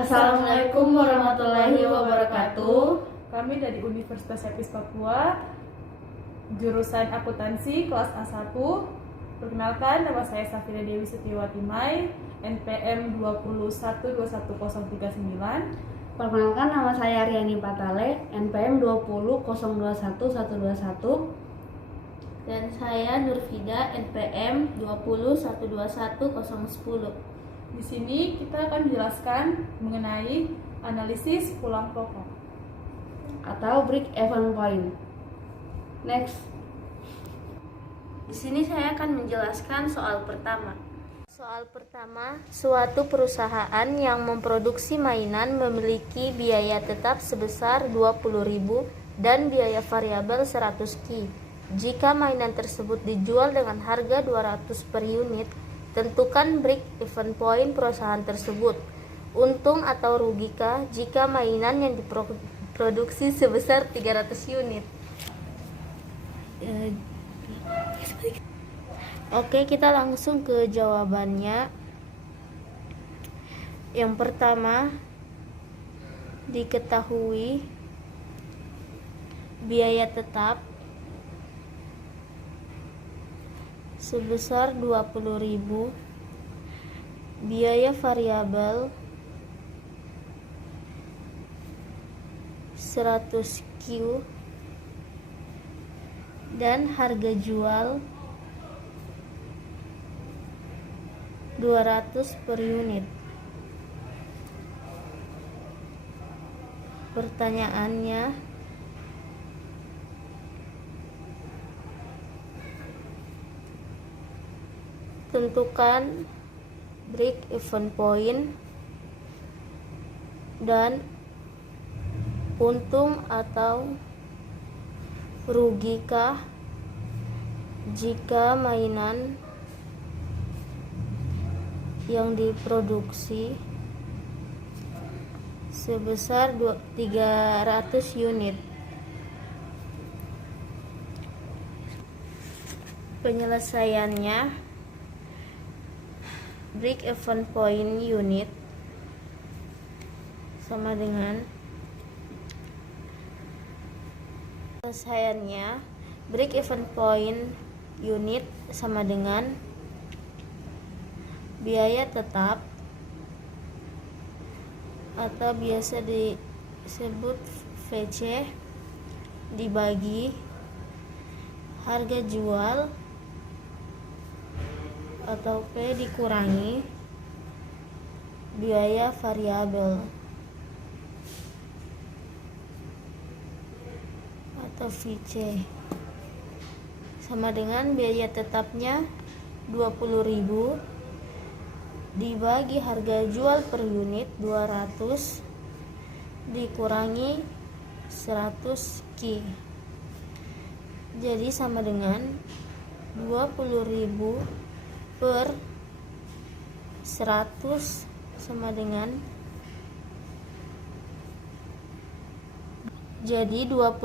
Assalamualaikum warahmatullahi wabarakatuh. Kami dari Universitas Sapiens Papua, jurusan akuntansi kelas A1. Perkenalkan, nama saya Safira Dewi Setiawati Mai, NPM 212121039. Perkenalkan, nama saya Riani Patale, NPM 200211121. Dan saya Nurfida, NPM 201211010. Di sini kita akan menjelaskan mengenai analisis pulang pokok atau break-even point. Next. Di sini saya akan menjelaskan soal pertama. Soal pertama, suatu perusahaan yang memproduksi mainan memiliki biaya tetap sebesar 20.000 dan biaya variabel 100 Ki. Jika mainan tersebut dijual dengan harga 200 per unit, tentukan break-even point perusahaan tersebut. Untung atau rugikah jika mainan yang diproduksi sebesar 300 unit? Oke, kita langsung ke jawabannya. Yang pertama, diketahui biaya tetap sebesar 20.000, biaya variabel 100 Q, dan harga jual 200 per unit. Pertanyaannya, tentukan break-even point dan untung atau rugikah jika mainan yang diproduksi sebesar 300 unit. Penyelesaiannya, break-even point unit sama dengan break-even point unit sama dengan biaya tetap atau biasa disebut VC dibagi harga jual atau P dikurangi biaya variabel atau VC sama dengan biaya tetapnya 20.000 dibagi harga jual per unit 200 dikurangi 100 Ki. Jadi sama dengan 20.000 per 100 sama dengan, jadi 20.000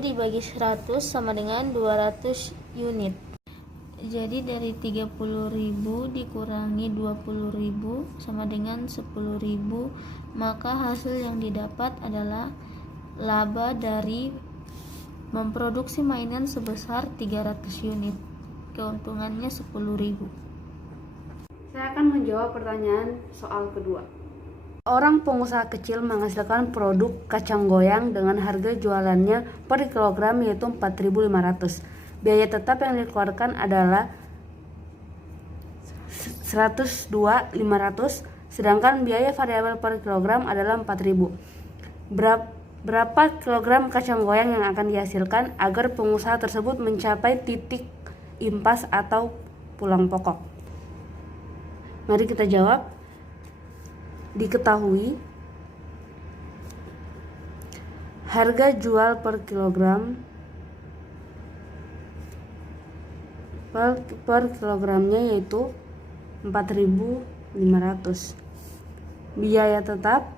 dibagi 100 sama dengan 200 unit. Jadi dari 30.000 dikurangi 20.000 sama dengan 10.000, maka hasil yang didapat adalah laba dari memproduksi mainan sebesar 300 unit. Keuntungannya 10.000. Saya akan menjawab pertanyaan soal kedua. Orang pengusaha kecil menghasilkan produk kacang goyang dengan harga jualannya per kilogram yaitu 4.500. Biaya tetap yang dikeluarkan adalah 102.500, sedangkan biaya variabel per kilogram adalah 4.000. Berapa kilogram kacang goyang yang akan dihasilkan agar pengusaha tersebut mencapai titik impas atau pulang pokok? Mari kita jawab. Diketahui harga jual per kilogram per kilogramnya yaitu 4.500. Biaya tetap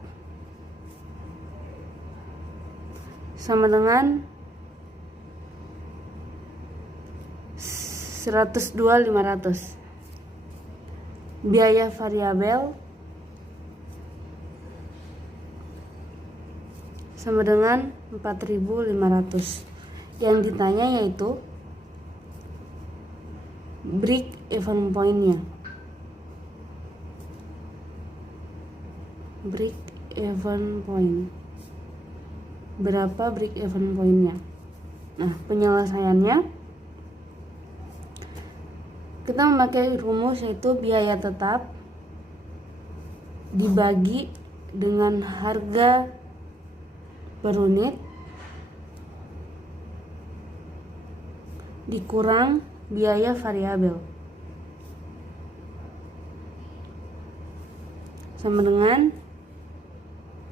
sama dengan 102.500. Biaya variabel sama dengan 4.500. Yang ditanya yaitu break even point-nya. Break even point. Berapa break even point-nya? Nah, penyelesaiannya kita memakai rumus yaitu biaya tetap dibagi dengan harga per unit dikurang biaya variabel sama dengan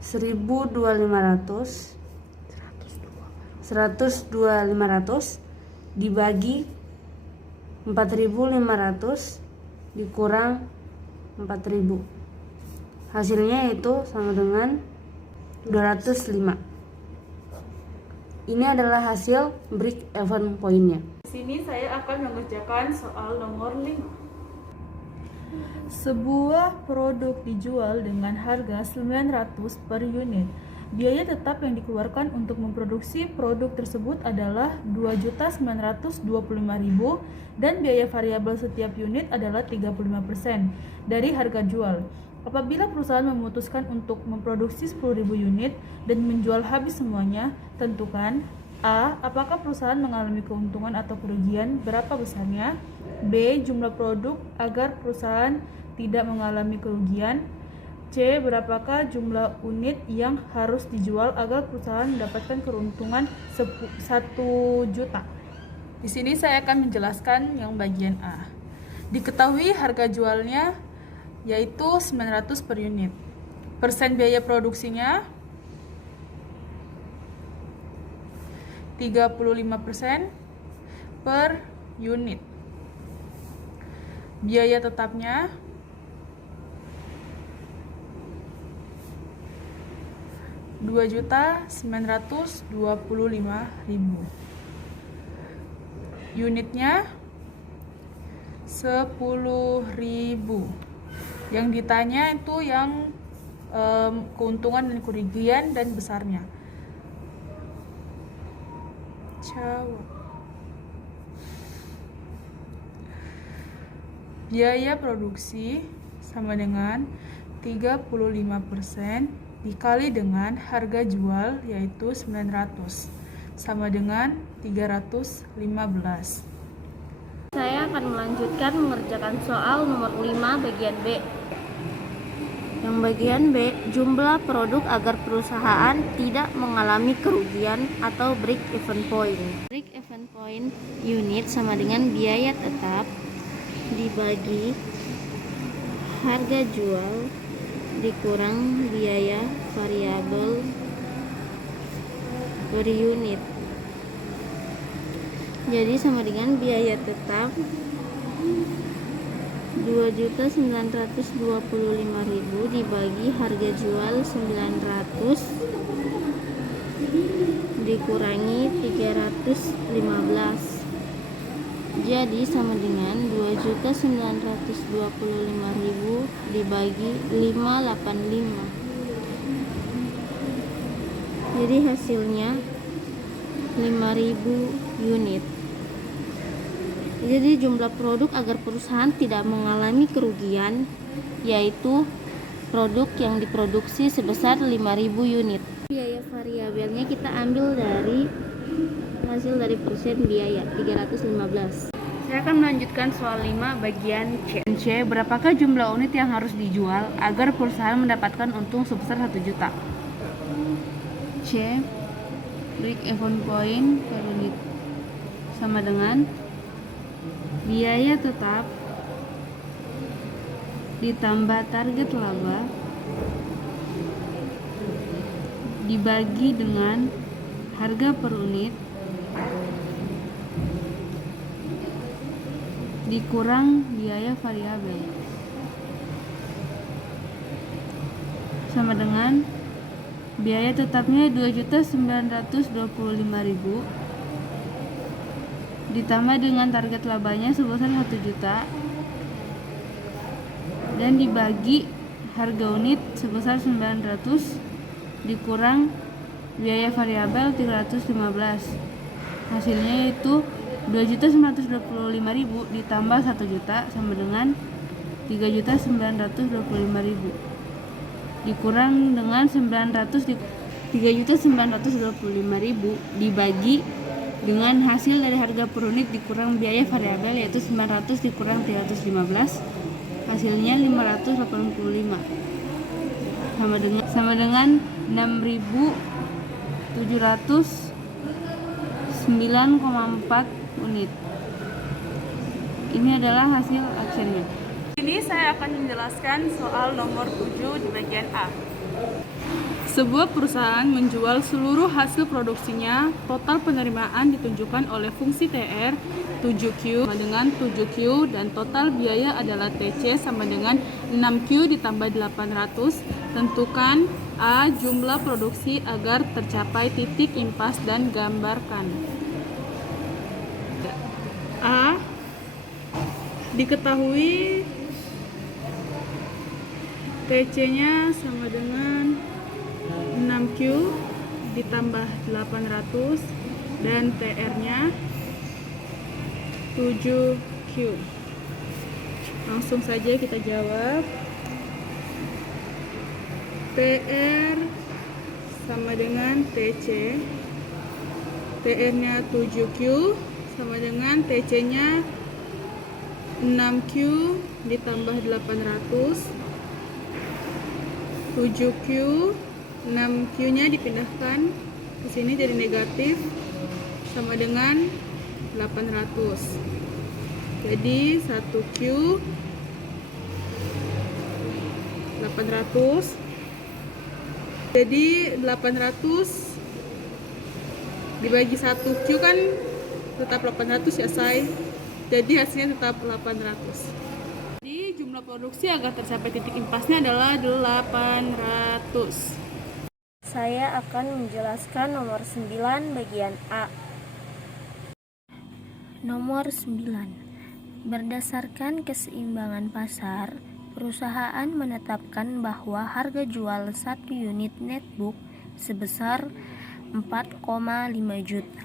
102.500 dibagi 4.500 dikurang 4.000. Hasilnya yaitu sama dengan 205. Ini adalah hasil break even point-nya. Di sini saya akan mengerjakan soal nomor 5. Sebuah produk dijual dengan harga 900 per unit. Biaya tetap yang dikeluarkan untuk memproduksi produk tersebut adalah 2.925.000 dan biaya variabel setiap unit adalah 35% dari harga jual. Apabila perusahaan memutuskan untuk memproduksi 10.000 unit dan menjual habis semuanya, tentukan A. Apakah perusahaan mengalami keuntungan atau kerugian? Berapa besarnya? B. Jumlah produk agar perusahaan tidak mengalami kerugian. C. Berapakah jumlah unit yang harus dijual agar perusahaan mendapatkan keuntungan 1 juta? Di sini saya akan menjelaskan yang bagian A. Diketahui harga jualnya yaitu 900 per unit. Persen biaya produksinya 35% per unit. Biaya tetapnya Rp2.925.000. Unitnya 10.000. Yang ditanya itu yang keuntungan dan kerugian dan besarnya. Biaya produksi sama dengan 35% dikali dengan harga jual yaitu 900 sama dengan 315. Saya akan melanjutkan mengerjakan soal nomor 5 bagian B. Yang bagian B, jumlah produk agar perusahaan tidak mengalami kerugian atau break even point. Break even point unit sama dengan biaya tetap dibagi harga jual dikurang biaya variabel per unit. Jadi sama dengan biaya tetap 2.925.000 dibagi harga jual 900 dikurangi 315. Jadi sama dengan 2.925.000 dibagi 585. Jadi hasilnya 5.000 unit. Jadi jumlah produk agar perusahaan tidak mengalami kerugian yaitu produk yang diproduksi sebesar 5.000 unit. Biaya variabelnya kita ambil dari hasil dari persen biaya 315. Saya akan melanjutkan soal 5 bagian C. Berapakah jumlah unit yang harus dijual agar perusahaan mendapatkan untung sebesar 1 juta? C. Break even point per unit sama dengan biaya tetap ditambah target laba dibagi dengan harga per unit dikurang biaya variabel sama dengan biaya tetapnya 2.925.000 ditambah dengan target labanya sebesar 1 juta dan dibagi harga unit sebesar 900 dikurang biaya variabel 315. Hasilnya yaitu 2.925.000 ditambah 1 juta sama dengan 3.925.000 dikurang dengan 3.925.000 dibagi dengan hasil dari harga per unit dikurang biaya variabel yaitu 900 dikurang 315, hasilnya 585 sama dengan 6.709,4 unit. Ini adalah hasil actionnya. Ini saya akan menjelaskan soal nomor 7 di bagian A. Sebuah perusahaan menjual seluruh hasil produksinya, total penerimaan ditunjukkan oleh fungsi TR 7Q sama dengan 7Q dan total biaya adalah TC sama dengan 6Q ditambah 800. Tentukan A jumlah produksi agar tercapai titik impas dan gambarkan. A diketahui TC-nya sama dengan 6Q ditambah 800 dan TR-nya 7Q. Langsung saja kita jawab. TR sama dengan TC. TR-nya 7Q sama dengan TC-nya 6Q ditambah 800. 7Q, 6Q-nya dipindahkan ke sini jadi negatif sama dengan 800. Jadi 1Q 800. Jadi 800 dibagi 1Q kan tetap 800 ya, say. Jadi hasilnya tetap 800. Jadi jumlah produksi agar tercapai titik impasnya adalah 800. Saya akan menjelaskan nomor 9 bagian A. Nomor 9. Berdasarkan keseimbangan pasar, perusahaan menetapkan bahwa harga jual 1 unit netbook sebesar 4,5 juta.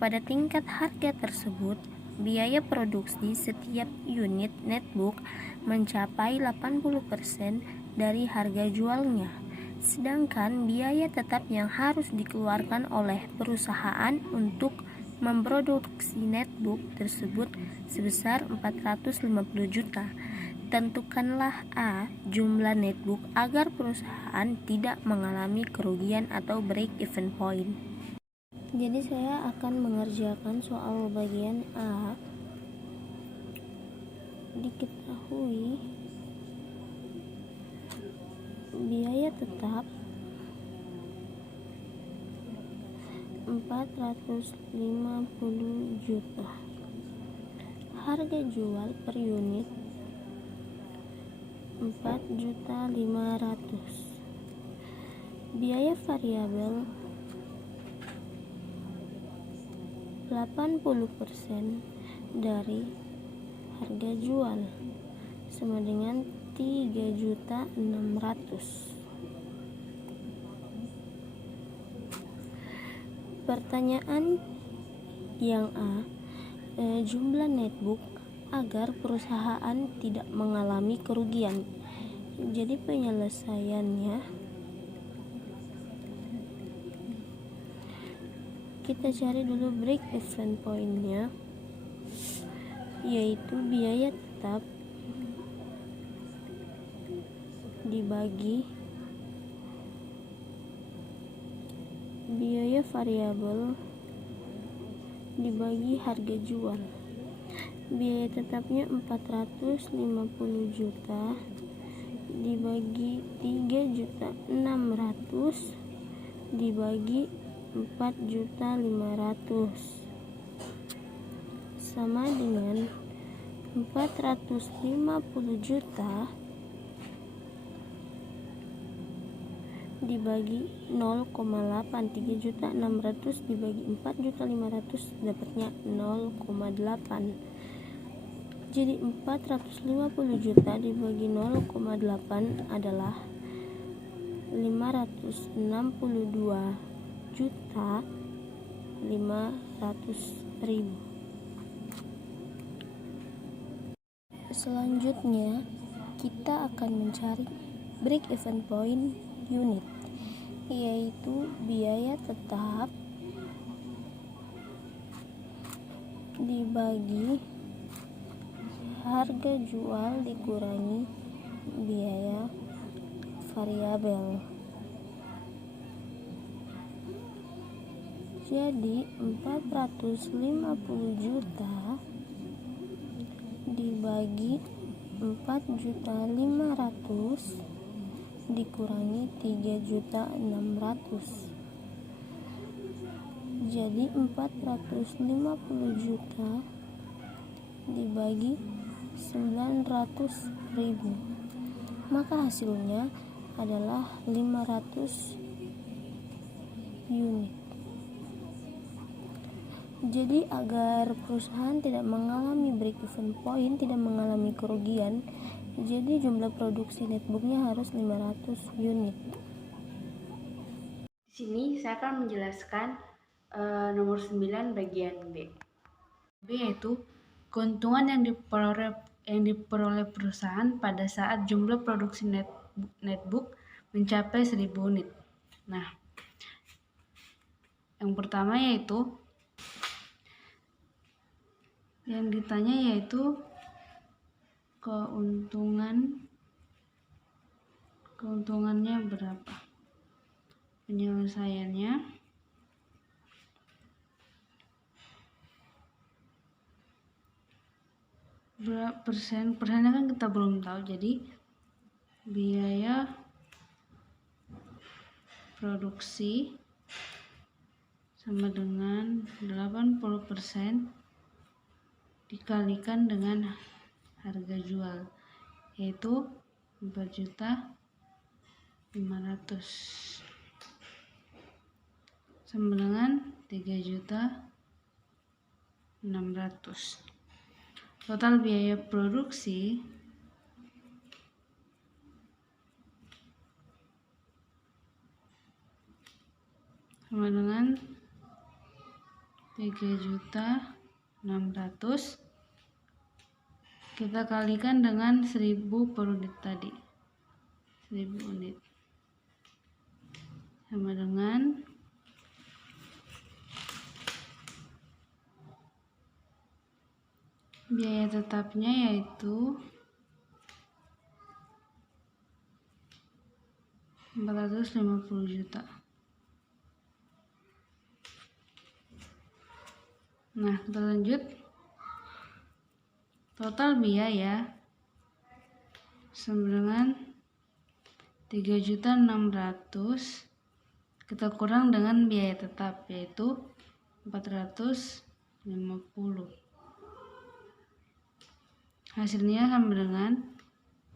Pada tingkat harga tersebut, biaya produksi setiap unit netbook mencapai 80% dari harga jualnya. Sedangkan biaya tetap yang harus dikeluarkan oleh perusahaan untuk memproduksi netbook tersebut sebesar 450 juta. Tentukanlah A jumlah netbook agar perusahaan tidak mengalami kerugian atau break even point. Jadi saya akan mengerjakan soal bagian A. Diketahui biaya tetap 450 juta. Harga jual per unit 4.500.000. Biaya variabel 80% dari harga jual sama dengan 3.600.000. Pertanyaan yang A, jumlah netbook agar perusahaan tidak mengalami kerugian. Jadi penyelesaiannya kita cari dulu break even point-nya, yaitu biaya tetap dibagi biaya variabel dibagi harga jual. Biaya tetapnya 450 juta dibagi 3.600.000 dibagi 4.500.000 sama dengan 450 juta dibagi 0,8. 3.600.000 dibagi 4.500.000 dapatnya 0,8. Jadi 450 juta dibagi 0,8 adalah 562 14.500.000. Selanjutnya, kita akan mencari break-even point unit, yaitu biaya tetap dibagi harga jual dikurangi biaya variabel. Jadi 450 juta dibagi 4.500.000 dikurangi 3.600.000. Jadi 450 juta dibagi 900.000, maka hasilnya adalah 500 unit. Jadi agar perusahaan tidak mengalami break-even point, tidak mengalami kerugian, jadi jumlah produksi netbooknya harus 500 unit. Di sini saya akan menjelaskan nomor 9 bagian B. B yaitu keuntungan yang diperoleh perusahaan pada saat jumlah produksi netbook mencapai 1000 unit. Nah, yang pertama yaitu yang ditanya yaitu keuntungannya berapa. Penyelesaiannya berapa persennya kan kita belum tahu, jadi biaya produksi sama dengan 80% dikalikan dengan harga jual, yaitu 4.500.000 sama dengan 3.600.000. Total biaya produksi sama dengan 3.600.000 kita kalikan dengan 1000 per unit tadi, 1000 unit sama dengan biaya tetapnya yaitu 450 juta. Nah, kita lanjut. Total biaya sama dengan 3.600.000 kita kurang dengan biaya tetap yaitu 450. Hasilnya sama dengan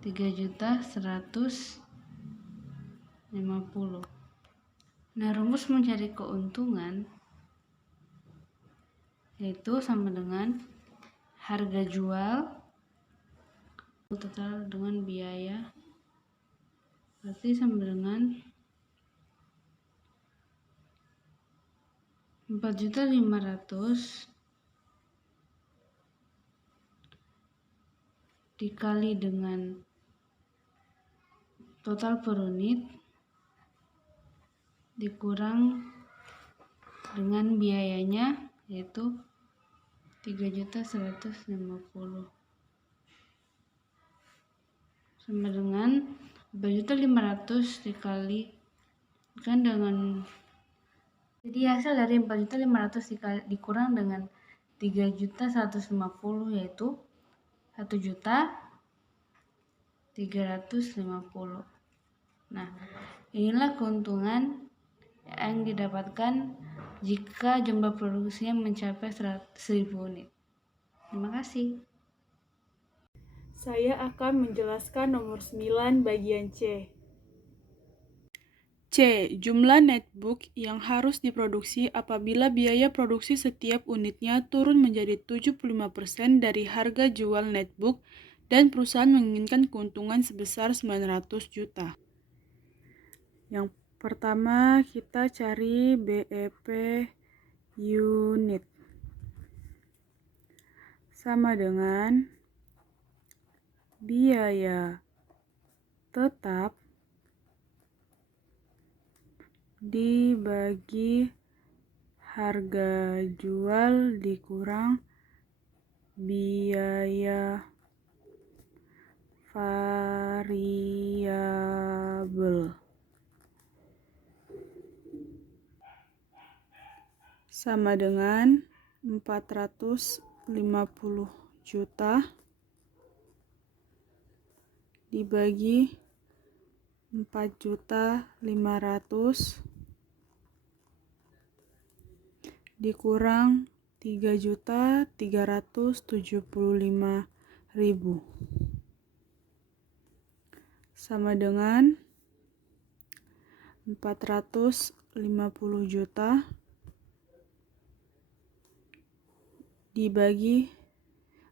3.150.000. Nah, rumus mencari keuntungan yaitu sama dengan harga jual total dengan biaya, berarti sama dengan 4.500.000 dikali dengan total per unit dikurang dengan biayanya yaitu 3.150.000 sama dengan 4.500.000 dikalikan dengan, jadi hasil dari 4.500.000 dikurang dengan 3.150.000 yaitu 1.350.000. Nah, inilah keuntungan yang didapatkan jika jumlah produksinya mencapai 1000 unit. Terima kasih. Saya akan menjelaskan nomor 9 bagian C. C. Jumlah netbook yang harus diproduksi apabila biaya produksi setiap unitnya turun menjadi 75% dari harga jual netbook dan perusahaan menginginkan keuntungan sebesar 900 juta. Yang Pertama, kita cari BEP unit. Sama dengan biaya tetap dibagi harga jual dikurang biaya variabel. Sama dengan 450 juta dibagi 4.500.000 dikurang 3.375.000 sama dengan 450 juta dibagi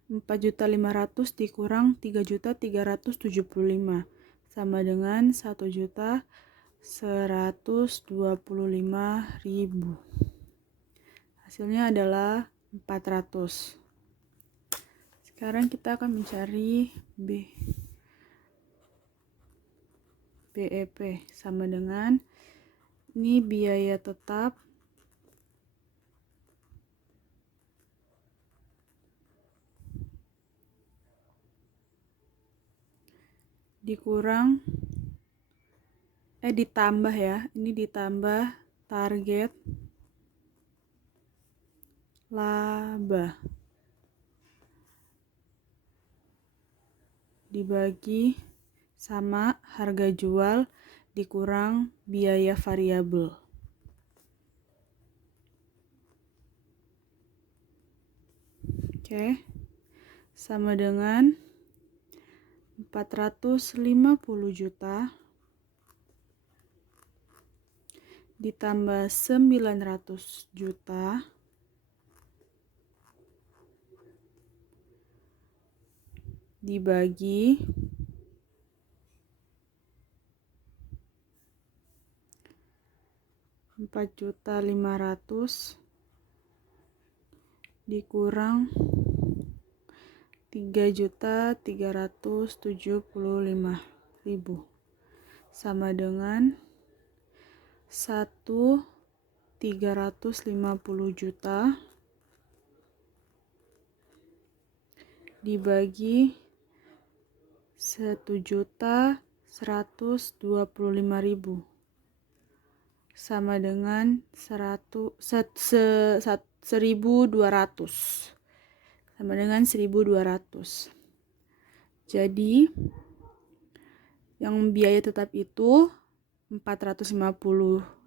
4.500.000 dikurang 3.375 sama dengan 1.125.000. Hasilnya adalah 400. Sekarang kita akan mencari BEP sama dengan ini biaya tetap dikurang ditambah ya, ini ditambah target laba dibagi sama harga jual dikurang biaya variabel. Oke. Sama dengan 450 juta ditambah 900 juta dibagi 4.500.000 dikurang 3.375.000 sama dengan 1.350 juta dibagi 1.125.000 sama dengan 1.200 sama dengan 1.200. Jadi yang biaya tetap itu 450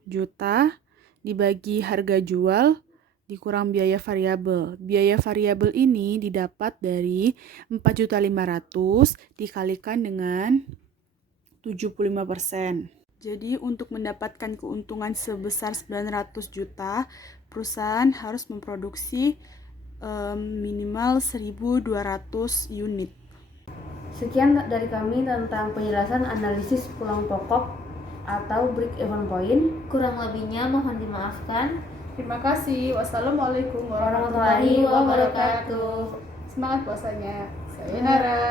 juta dibagi harga jual dikurang biaya variabel. Biaya variabel ini didapat dari 4.500.000 dikalikan dengan 75%. Jadi untuk mendapatkan keuntungan sebesar 900 juta, perusahaan harus memproduksi minimal 1.200 unit. Sekian dari kami tentang penjelasan analisis pulang pokok atau break even point. Kurang lebihnya mohon dimaafkan. Terima kasih. Wassalamualaikum Warahmatullahi wabarakatuh. Semangat puasanya. Sayonara.